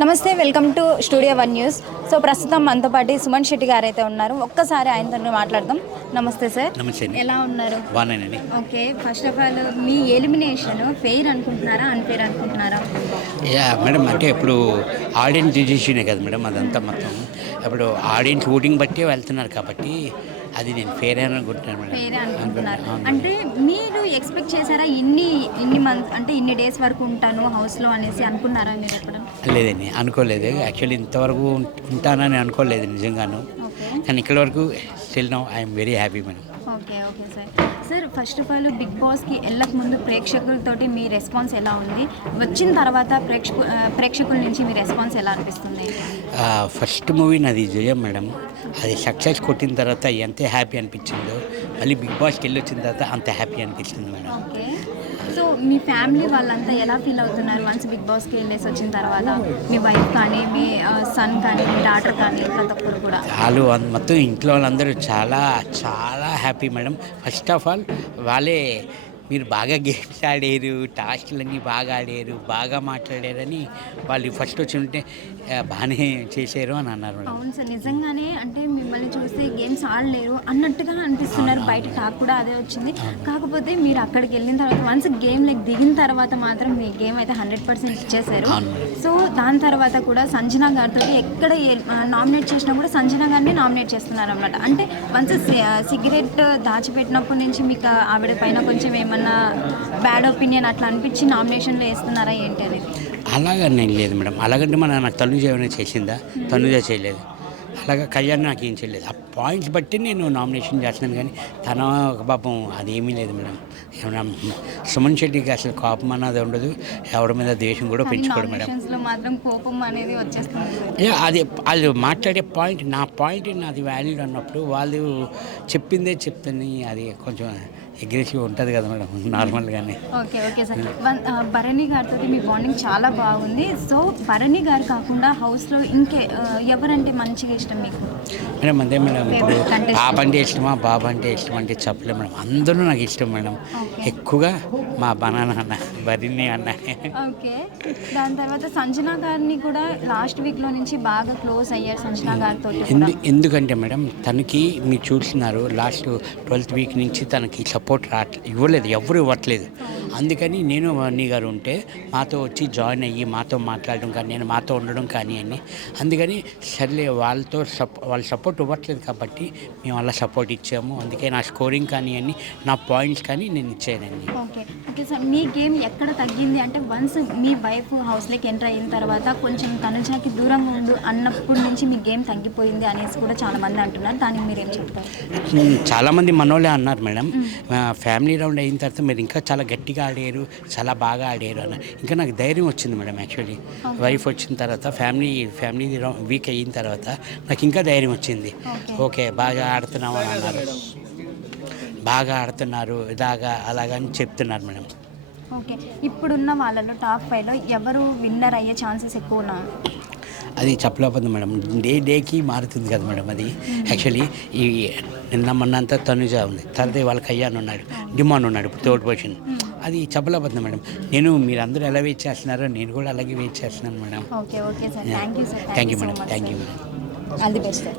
నమస్తే, welcome to studio one news. So ప్రస్తుతం మనతో పాటు సుమన్ శెట్టి గారు అయితే ఉన్నారు. ఒక్కసారి ఆయనతో మాట్లాడదాం. నమస్తే సార్. నమస్తే. ఎలా ఉన్నారు? బాగానేనండి. ఓకే, ఫస్ట్ ఆఫ్ ఆల్ మీ ఎలిమినేషన్ ఫెయిర్ అనుకుంటున్నారా, అన్ఫెయిర్ అనుకుంటున్నారా? యా మేడం, అంటే ఇప్పుడు ఆడియన్స్ డిసిషనే కదా మేడం అదంతా మొత్తం. ఇప్పుడు ఆడియన్స్ ఓటింగ్ బట్టే వెళ్తున్నారు కాబట్టి అది నేను ఫెయిర్ అని అనుకుంటున్నాను మేడం. ఫెయిర్ అనుకుంటున్నారు అంటే మీరు ఎక్స్పెక్ట్ చేశారా ఇన్ని మంత్ అంటే ఇన్ని డేస్ వరకు ఉంటాను హౌస్లో అనేసి అనుకున్నారా మీరు ఎప్పుడు? లేదండి, అనుకోలేదు. యాక్చువల్లీ ఇంతవరకు ఉంటానని అనుకోలేదు నిజంగాను. కానీ ఇక్కడ వరకు still now I'm very happy madam. Okay okay sir. Sir first of all big బాస్కి వెళ్ళక ముందు ప్రేక్షకులతోటి మీ రెస్పాన్స్ ఎలా ఉంది? వచ్చిన తర్వాత ప్రేక్షకుల నుంచి మీ రెస్పాన్స్ ఎలా అనిపిస్తుంది? ఫస్ట్ మూవీ నాది జయం మేడం. అది సక్సెస్ కొట్టిన తర్వాత ఎంత హ్యాపీ అనిపించిందో మళ్ళీ బిగ్ బాస్కి వెళ్ళి వచ్చిన తర్వాత అంత హ్యాపీ అనిపించింది మేడం. ఓకే, సో మీ ఫ్యామిలీ వాళ్ళంతా ఎలా ఫీల్ అవుతున్నారు వన్స్ బిగ్ బాస్కి వెళ్ళేసి వచ్చిన తర్వాత? మీ వైఫ్ కానీ, మీ సన్ కానీ, మీ డాటర్ కానీ, ప్రతి ఒక్కరు కూడా వాళ్ళు మొత్తం ఇంట్లో వాళ్ళందరూ చాలా చాలా happy madam. First of all వాళ్ళే మీరు బాగా గేమ్స్ ఆడారు, టాస్క్లన్నీ బాగా ఆడారు, బాగా మాట్లాడారని వాళ్ళు ఫస్ట్ వచ్చి ఉంటే బాగానే చేశారు అని అన్నారు మేడం. అవును సార్, నిజంగానే అంటే మిమ్మల్ని చూస్తే గేమ్స్ ఆడలేరు అన్నట్టుగా అనిపిస్తున్నారు. బయట టాక్ కూడా అదే వచ్చింది. కాకపోతే మీరు అక్కడికి వెళ్ళిన తర్వాత వన్స్ గేమ్ లైక్ దిగిన తర్వాత మాత్రం మీ గేమ్ అయితే 100% ఇచ్చేశారు. సో దాని తర్వాత కూడా సంజన గారితో ఎక్కడ నామినేట్ చేసినా కూడా సంజన గారిని నామినేట్ చేస్తున్నారు అన్నమాట. అంటే వన్స్ సిగరెట్ దాచిపెట్టినప్పటి నుంచి మీకు ఆవిడ పైన కొంచెం ఏమన్నా బ్యాడ్ ఒపీనియన్ అట్లా అనిపించి నామినేషన్లో వేస్తున్నారా ఏంటి అనేది? అలాగా నేను లేదు మేడం. అలాగంటే నాకు తనుజ ఏమైనా చేసిందా? తనుజ చేయలేదు. అలాగా కళ్యాణ్ నాకు ఏం చేయలేదు. ఆ పాయింట్స్ బట్టి నేను నామినేషన్ చేస్తున్నాను. కానీ తన పాపం అదేమీ లేదు మేడం. ఏమన్నా సుమన్ శెట్టికి అసలు కోపం అన్నది ఉండదు, ఎవరి మీద ద్వేషం కూడా పెంచుకోడు మేడం. మాత్రం కోపం అనేది వచ్చేస్తుంది. అది వాళ్ళు మాట్లాడే పాయింట్, నా పాయింట్ నాది వ్యాలిడ్ అన్నప్పుడు వాళ్ళు చెప్పిందే చెప్తుంది. అది కొంచెం అగ్రెసివ్ ఉంటుంది కదా మేడం నార్మల్గానే. Okay okay sir. భరణి గారితో మీ బాండింగ్ చాలా బాగుంది. సో భరణి గారు కాకుండా హౌస్లో ఇంకే ఎవరంటే మంచిగా ఇష్టం మీకు? మేడం అదే మేడం, ఇప్పుడు పాప అంటే ఇష్టమా, బాబు అంటే ఇష్టం అంటే చెప్పలేము మేడం. అందరూ నాకు ఇష్టం మేడం. ఎక్కువగా మా బనానా అన్న, భరణి అన్న. ఓకే, దాని తర్వాత సంజన గారిని కూడా లాస్ట్ వీక్లో నుంచి బాగా క్లోజ్ అయ్యారు సంజన గారితో. ఎందుకంటే మేడం తనకి మీరు చూస్తున్నారు లాస్ట్ 12th వీక్ నుంచి తనకి సపోర్ట్ ఇవ్వలేదు, ఎవరు ఇవ్వట్లేదు. అందుకని నేను అన్నీ గారు ఉంటే మాతో వచ్చి జాయిన్ అయ్యి మాతో మాట్లాడడం కానీ, నేను మాతో ఉండడం కానీ అని. అందుకని సర్లే వాళ్ళు సపోర్ట్ ఇవ్వట్లేదు కాబట్టి మేము అలా సపోర్ట్ ఇచ్చాము. అందుకే నా స్కోరింగ్ కానీ అని, నా పాయింట్స్ కానీ నేను ఇచ్చానండి. Okay okay sir. మీ గేమ్ ఎక్కడ తగ్గింది అంటే వన్స్ మీ వైఫ్ హౌస్లోకి ఎంటర్ అయిన తర్వాత కొంచెం తనుజాకి దూరంగా ఉండు అన్నప్పటి నుంచి మీ గేమ్ తగ్గిపోయింది అనేసి కూడా చాలామంది అంటున్నారు. దానికి మీరేం చెప్తారు? చాలామంది మనోళ్ళే అన్నారు మేడం. ఫ్యామిలీ రౌండ్ అయిన తర్వాత మీరు ఇంకా చాలా గట్టిగా ఆడారు, చాలా బాగా ఆడారు అన్న. ఇంకా నాకు ధైర్యం వచ్చింది మేడం. యాక్చువల్లీ వైఫ్ వచ్చిన తర్వాత ఫ్యామిలీ వీక్ అయిన తర్వాత నాకు ఇంకా ధైర్యం వచ్చింది. ఓకే బాగా ఆడుతున్నావు అని అన్నారు, బాగా ఆడుతున్నారు అలాగని చెప్తున్నారు మేడం. ఓకే, ఇప్పుడున్న వాళ్ళలో టాప్ 5లో ఎవరు విన్నర్ అయ్యే ఛాన్సెస్ ఎక్కువ ఉన్నాయి? అది చెప్పలేకపోతుంది మేడం. డేకి మారుతుంది కదా మేడం. అది యాక్చువల్లీ ఈ నిన్న మొన్నంతా తనుజ ఉంది, తర్వాత వాళ్ళ కళ్యాణ్ ఉన్నాడు, డిమాండ్ ఉన్నాడు, ఇప్పుడు థర్డ్ పొజిషన్. అది చెప్పలేకపోతుంది మేడం. మీరందరూ ఎలా వెయిట్ చేస్తున్నారో నేను కూడా అలాగే వెయిట్ చేస్తున్నాను madam. Okay okay sir, thank you sir. Thank you madam. Thank you madam. All the best sir.